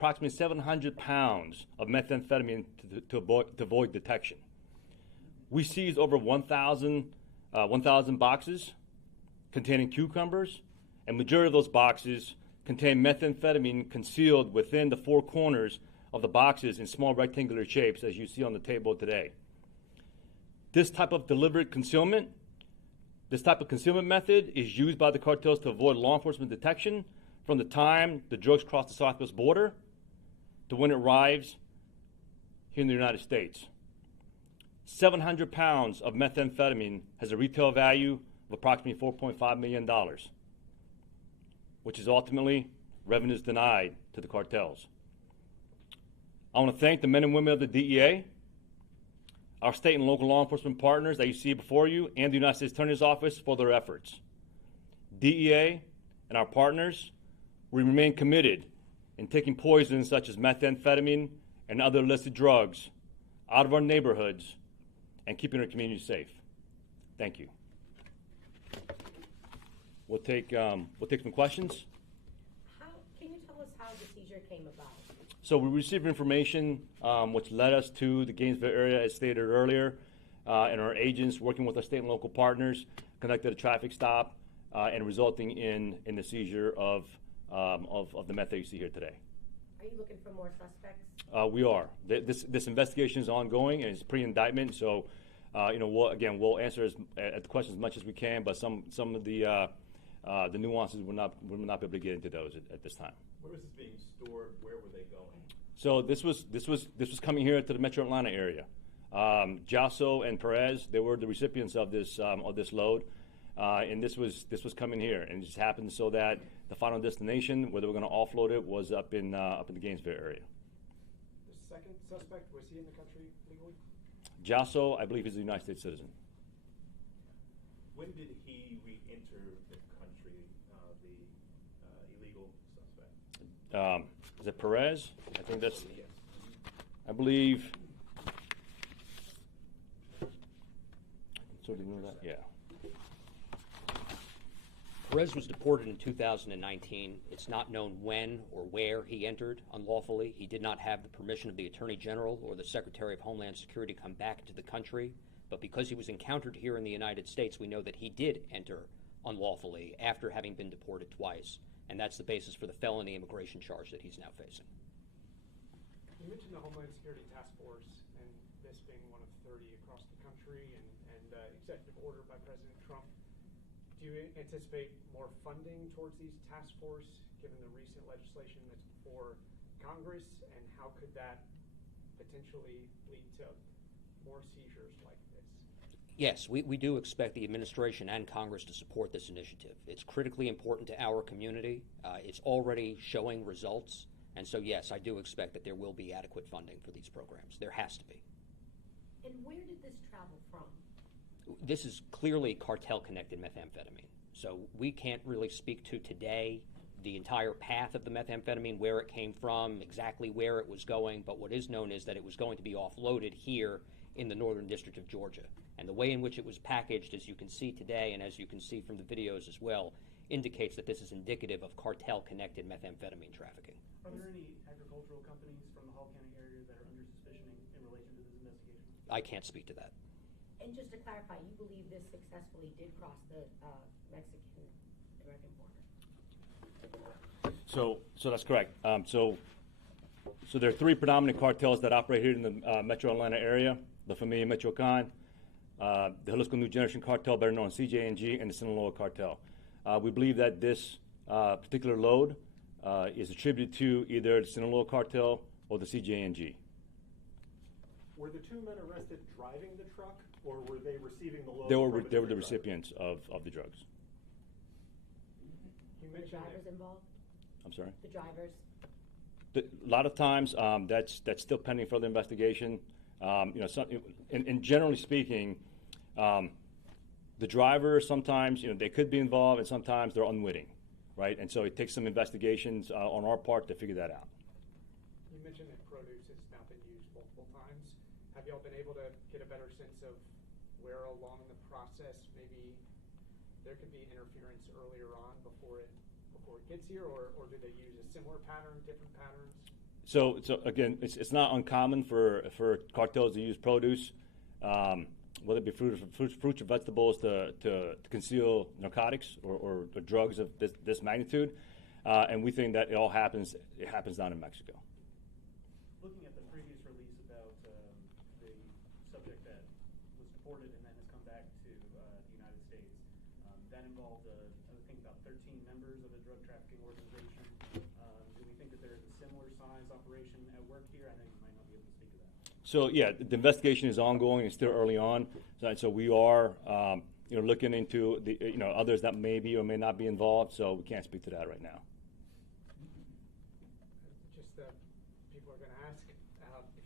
approximately 700 pounds of methamphetamine to avoid detection. We seized over 1,000 boxes containing cucumbers, and majority of those boxes contain methamphetamine concealed within the four corners of the boxes in small rectangular shapes, as you see on the table today. This type of deliberate concealment, this type of concealment method is used by the cartels to avoid law enforcement detection from the time the drugs cross the southwest border to when it arrives here in the United States. 700 pounds of methamphetamine has a retail value of approximately $4.5 million, which is ultimately revenues denied to the cartels. I want to thank the men and women of the DEA, our state and local law enforcement partners that you see before you, and the United States Attorney's Office for their efforts. DEA and our partners, we remain committed in taking poisons such as methamphetamine and other illicit drugs out of our neighborhoods and keeping our community safe. Thank you. We'll take some questions. Can you tell us how the seizure came about? So we received information which led us to the Gainesville area, as stated earlier, and our agents, working with our state and local partners, conducted a traffic stop and resulting in the seizure of the meth that you see here today. Are you looking for more suspects? We are. This investigation is ongoing and it's pre-indictment. So, we'll answer at the questions as much as we can, but some of the nuances we will not be able to get into those at this time. Where was this being stored? Where were they going? So this was coming here to the Metro Atlanta area. Jasso and Perez, they were the recipients of this load, and this was coming here, and it just happened so that the final destination where they were going to offload it was up in the Gainesville area. The second suspect, was he in the country legally? Jasso, I believe, is a United States citizen. When did he re-enter the country, the illegal suspect? Is it Perez? I think that's, I believe. So do you know that? Yeah. Perez was deported in 2019. It's not known when or where he entered unlawfully. He did not have the permission of the Attorney General or the Secretary of Homeland Security to come back into the country. But because he was encountered here in the United States, we know that he did enter unlawfully after having been deported twice. And that's the basis for the felony immigration charge that he's now facing. You mentioned the Homeland Security Task Force and this being one of 30 across the country and executive order by President Trump. Do you anticipate more funding towards these task force given the recent legislation that's before Congress, and how could that potentially lead to more seizures like this? Yes, we do expect the administration and Congress to support this initiative. It's critically important to our community. It's already showing results. And so, yes, I do expect that there will be adequate funding for these programs. There has to be. And where did this travel from? This is clearly cartel-connected methamphetamine. So we can't really speak to today the entire path of the methamphetamine, where it came from, exactly where it was going. But what is known is that it was going to be offloaded here in the Northern District of Georgia. And the way in which it was packaged, as you can see today and as you can see from the videos as well, indicates that this is indicative of cartel-connected methamphetamine trafficking. Are there any agricultural companies from the Hall County area that are under suspicion in relation to this investigation? I can't speak to that. And just to clarify, you believe this successfully did cross the Mexican-American border? So that's correct. So there are three predominant cartels that operate here in the Metro Atlanta area: the Familia Michoacan, the Jalisco New Generation Cartel, better known as CJNG, and the Sinaloa Cartel. We believe that this particular load is attributed to either the Sinaloa Cartel or the CJNG. Were the two men arrested driving the truck, or were they receiving the load? They were the recipients of the drugs. You The mentioned drivers involved? I'm sorry? The drivers? A lot of times, that's still pending further investigation. And generally speaking, the drivers sometimes, they could be involved, and sometimes they're unwitting, right? And so it takes some investigations on our part to figure that out. You mentioned that produce has now been used multiple times. Have y'all been able to get a better sense of where along the process maybe there could be interference earlier on before it gets here, or do they use a similar pattern, different patterns? So again, it's not uncommon for cartels to use produce, whether it be fruits or vegetables, to conceal narcotics or drugs of this magnitude, and we think that it happens down in Mexico. Looking at the previous release about the subject that was deported and then has come back to the United States, that involved, I think, about 13 members of a drug trafficking organization. Do we think that there is a similar size operation at work here? I know you might not be able to speak to that. So yeah, the investigation is ongoing. It's still early on, so we are looking into the others that may be or may not be involved. So we can't speak to that right now. Just people are going to ask if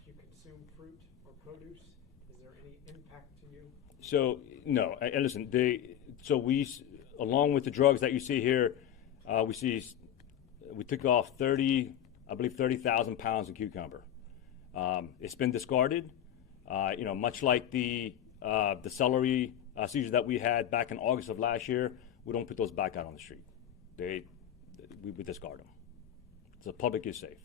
you consume fruit or produce, is there any impact to you? So no, and listen, we along with the drugs that you see here, we took off 30,000 pounds of cucumber. It's been discarded. Much like the celery seizures that we had back in August of last year, we don't put those back out on the street. We discard them. So the public is safe.